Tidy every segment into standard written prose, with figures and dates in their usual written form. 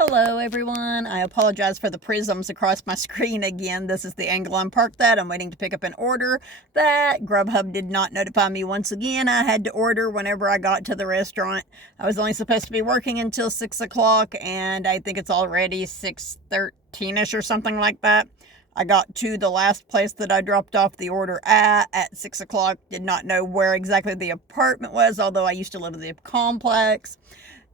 Hello everyone, I apologize for the prisms across my screen again. This is the angle I'm parked at. I'm waiting to pick up an order that Grubhub did not notify me once again. I had to order whenever I got to the restaurant. I was only supposed to be working until 6 o'clock and I think it's already 6:13ish or something like that. I got to the last place that I dropped off the order at 6 o'clock. Did not know where exactly the apartment was, although I used to live in the complex.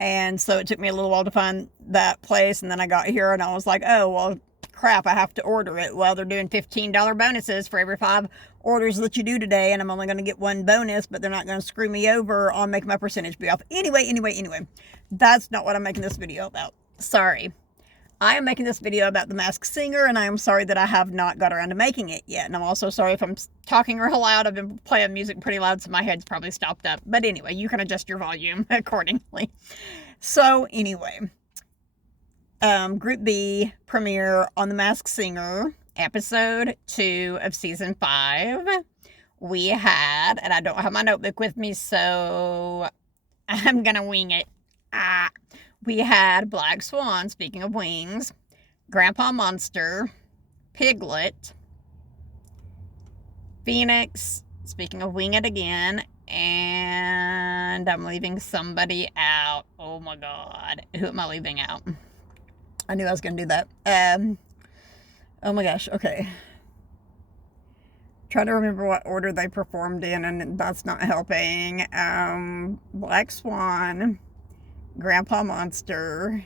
And so it took me a little while to find that place. And then I got here and I was like, oh, well, crap, I have to order it. Well, they're doing $15 bonuses for every 5 orders that you do today. And I'm only going to get 1 bonus, but they're not going to screw me over on making my percentage be off. Anyway, that's not what I'm making this video about. Sorry. I am making this video about The Masked Singer, and I am sorry that I have not got around to making it yet. And I'm also sorry if I'm talking real loud. I've been playing music pretty loud, so my head's probably stopped up. But anyway, you can adjust your volume accordingly. So anyway, Group B premiere on The Masked Singer, episode 2 of season 5. We had, and I don't have my notebook with me, so I'm gonna wing it. We had Black Swan, speaking of wings, Grandpa Monster, Piglet, Phoenix, speaking of wing it again, and I'm leaving somebody out. Oh my god. Who am I leaving out? I knew I was going to do that. Oh my gosh, okay. Trying to remember what order they performed in, and that's not helping. Black Swan, Grandpa Monster.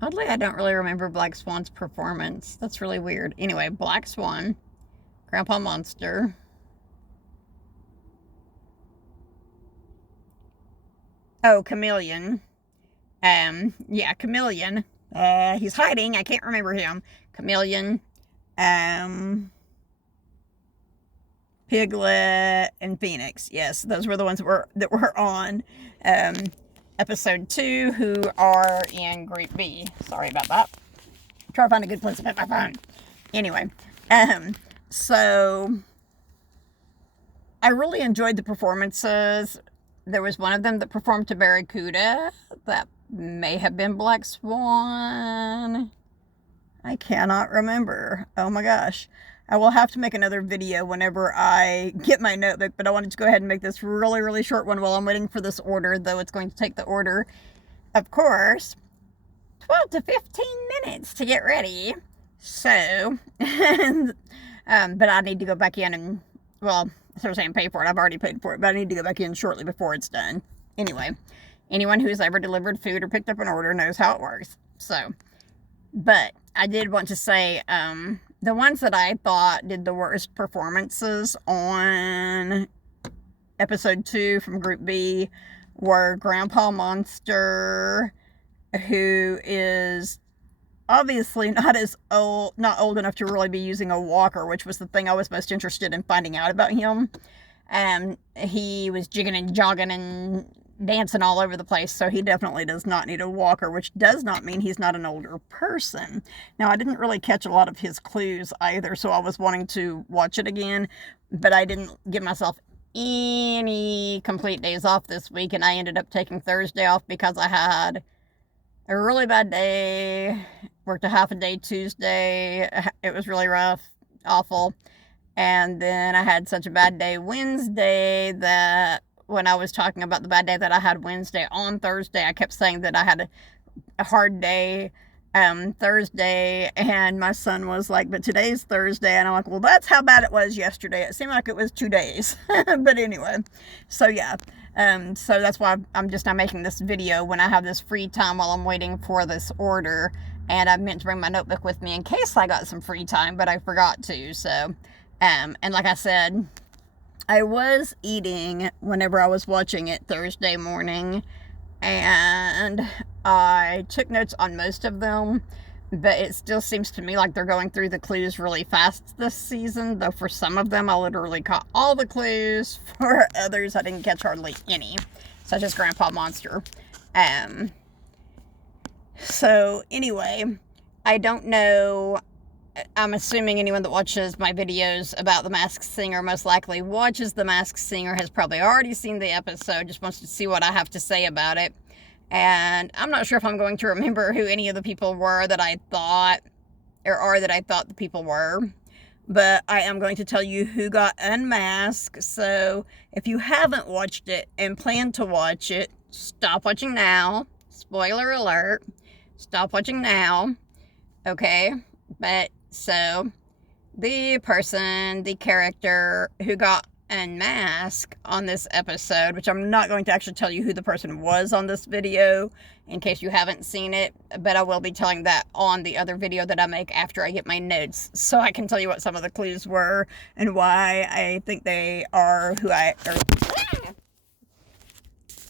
Oddly, I don't really remember Black Swan's performance. That's really weird. Anyway, Black Swan, Grandpa Monster, oh, Chameleon. Yeah, Chameleon. He's hiding. I can't remember him. Chameleon, Piglet, and Phoenix. Yes, those were the ones that were on episode 2, who are in Group B. Sorry about that. Try to find a good place to put my phone. Anyway, so I really enjoyed the performances. There was one of them that performed to Barracuda. That may have been Black Swan. I cannot remember. Oh my gosh. I will have to make another video whenever I get my notebook, but I wanted to go ahead and make this really, really short one while I'm waiting for this order, though it's going to take the order, of course, 12 to 15 minutes to get ready. So, but I need to go back in and, well, so I'm saying pay for it. I've already paid for it, but I need to go back in shortly before it's done. Anyway, anyone who's ever delivered food or picked up an order knows how it works. So, but I did want to say, the ones that I thought did the worst performances on episode 2 from Group B were Grandpa Monster, who is obviously not old enough to really be using a walker, which was the thing I was most interested in finding out about him. He was jigging and jogging and dancing all over the place, so he definitely does not need a walker, which does not mean he's not an older person. Now, I didn't really catch a lot of his clues either, so I was wanting to watch it again, but I didn't give myself any complete days off this week, and I ended up taking Thursday off because I had a really bad day, worked a half a day Tuesday, it was really rough, awful, and then I had such a bad day Wednesday that when I was talking about the bad day that I had Wednesday on Thursday, I kept saying that I had a hard day Thursday, and my son was like, but today's Thursday, and I'm like, well, that's how bad it was yesterday. It seemed like it was 2 days. But anyway, so yeah, so that's why I'm just not making this video when I have this free time while I'm waiting for this order, and I meant to bring my notebook with me in case I got some free time, but I forgot to. So and like I said, I was eating whenever I was watching it Thursday morning, and I took notes on most of them, but it still seems to me like they're going through the clues really fast this season, though for some of them I literally caught all the clues. For others I didn't catch hardly any, such as Grandpa Monster. So anyway, I don't know. I'm assuming anyone that watches my videos about The Masked Singer most likely watches The Masked Singer, has probably already seen the episode, just wants to see what I have to say about it. And I'm not sure if I'm going to remember who any of the people were that I thought, or are that I thought the people were. But I am going to tell you who got unmasked. So if you haven't watched it and plan to watch it, stop watching now. Spoiler alert. Stop watching now. Okay? But so the character who got unmasked on this episode, which I'm not going to actually tell you who the person was on this video in case you haven't seen it, but I will be telling that on the other video that I make after I get my notes, so I can tell you what some of the clues were and why I think they are who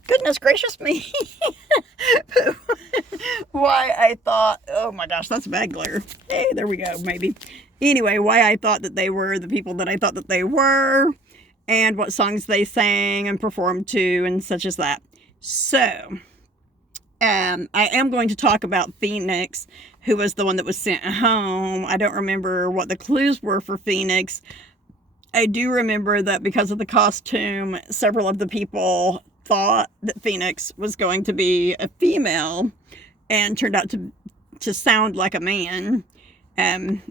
goodness gracious me. Why I thought, oh my gosh, that's bad glare. Hey, there we go, maybe. Anyway, why I thought that they were the people that I thought that they were, and what songs they sang and performed to, and such as that. So, I am going to talk about Phoenix, who was the one that was sent home. I don't remember what the clues were for Phoenix. I do remember that because of the costume, several of the people thought that Phoenix was going to be a female, and turned out to sound like a man,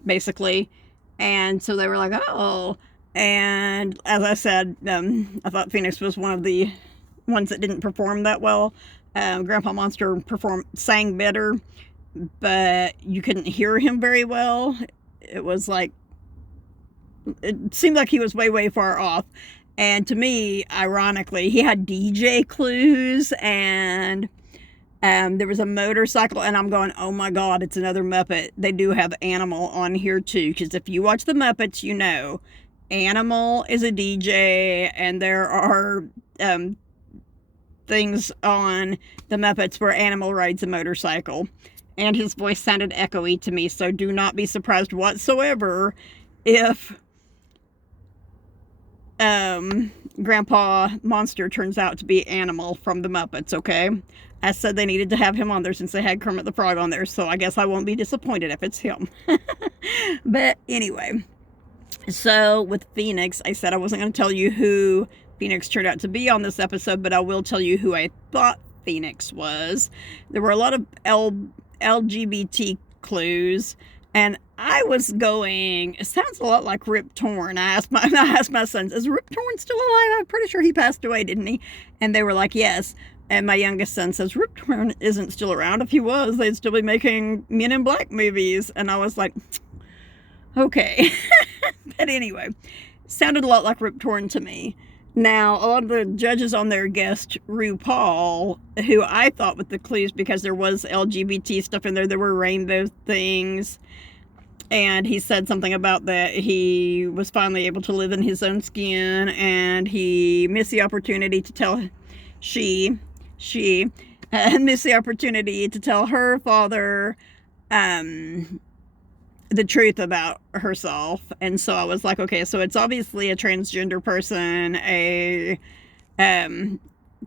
basically. And so they were like, oh. And as I said, I thought Phoenix was one of the ones that didn't perform that well. Grandpa Monster sang better, but you couldn't hear him very well. It was like, it seemed like he was way, way far off. And to me, ironically, he had DJ clues, and there was a motorcycle, and I'm going, oh my God, it's another Muppet. They do have Animal on here too, because if you watch the Muppets, you know Animal is a DJ, and there are things on the Muppets where Animal rides a motorcycle, and his voice sounded echoey to me, so do not be surprised whatsoever if Grandpa Monster turns out to be Animal from the Muppets, okay? I said they needed to have him on there since they had Kermit the Frog on there, so I guess I won't be disappointed if it's him. But anyway, so with Phoenix, I said I wasn't going to tell you who Phoenix turned out to be on this episode, but I will tell you who I thought Phoenix was. There were a lot of LGBT clues, and I was going, it sounds a lot like Rip Torn. I asked my sons, is Rip Torn still alive? I'm pretty sure he passed away, didn't he? And they were like, yes. And my youngest son says, Rip Torn isn't still around. If he was, they'd still be making Men in Black movies. And I was like, okay. But anyway, sounded a lot like Rip Torn to me. Now, a lot of the judges on there guessed Rupaul, who I thought with the clues, because there was LGBT stuff in there. There were rainbow things. And he said something about that he was finally able to live in his own skin, and he missed the opportunity to tell missed the opportunity to tell her father the truth about herself. And so I was like, okay, so it's obviously a transgender person, a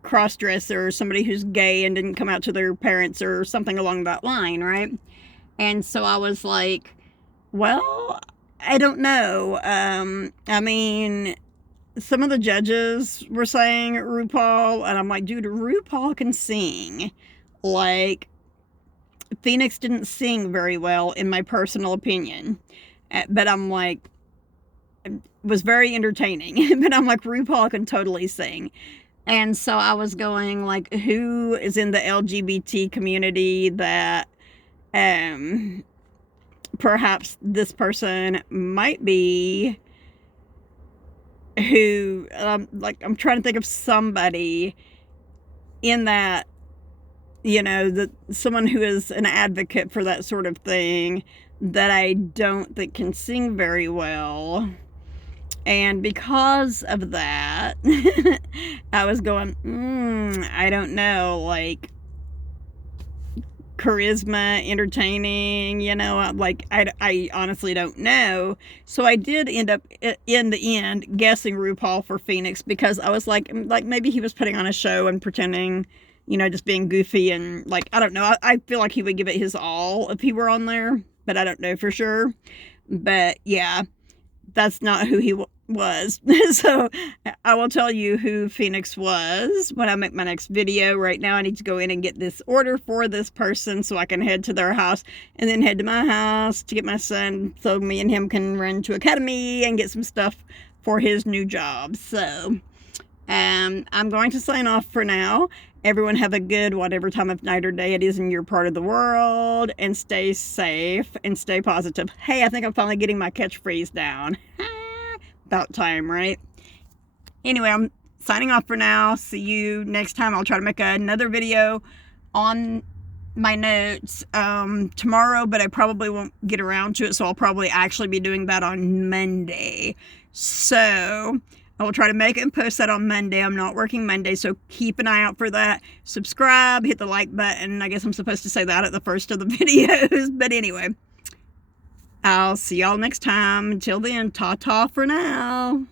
cross-dresser, somebody who's gay and didn't come out to their parents or something along that line, right? And so I was like, well, I don't know. I mean, some of the judges were saying Rupaul, and I'm like, dude, Rupaul can sing. Like, Phoenix didn't sing very well, in my personal opinion. But I'm like, it was very entertaining. But I'm like, Rupaul can totally sing. And so I was going, like, who is in the LGBT community that perhaps this person might be, who, like, I'm trying to think of somebody in that, you know, someone who is an advocate for that sort of thing that I don't think can sing very well. And because of that, I was going, I don't know, like, charisma, entertaining, you know, like, I honestly don't know. So I did end up, in the end, guessing Rupaul for Phoenix, because I was like maybe he was putting on a show and pretending, you know, just being goofy, and, like, I don't know. I feel like he would give it his all if he were on there, but I don't know for sure. But yeah, that's not who he was. So I will tell you who Phoenix was when I make my next video. Right now I need to go in and get this order for this person so I can head to their house and then head to my house to get my son so me and him can run to Academy and get some stuff for his new job. So I'm going to sign off for now. Everyone have a good whatever time of night or day it is in your part of the world, and stay safe and stay positive. Hey, I think I'm finally getting my catchphrase down. About time, right? Anyway, I'm signing off for now. See you next time. I'll try to make another video on my notes tomorrow, but I probably won't get around to it, so I'll probably actually be doing that on Monday. So I will try to make it and post that on Monday. I'm not working Monday, so keep an eye out for that. Subscribe, hit the like button. I guess I'm supposed to say that at the first of the videos. But anyway, I'll see y'all next time. Until then, ta-ta for now.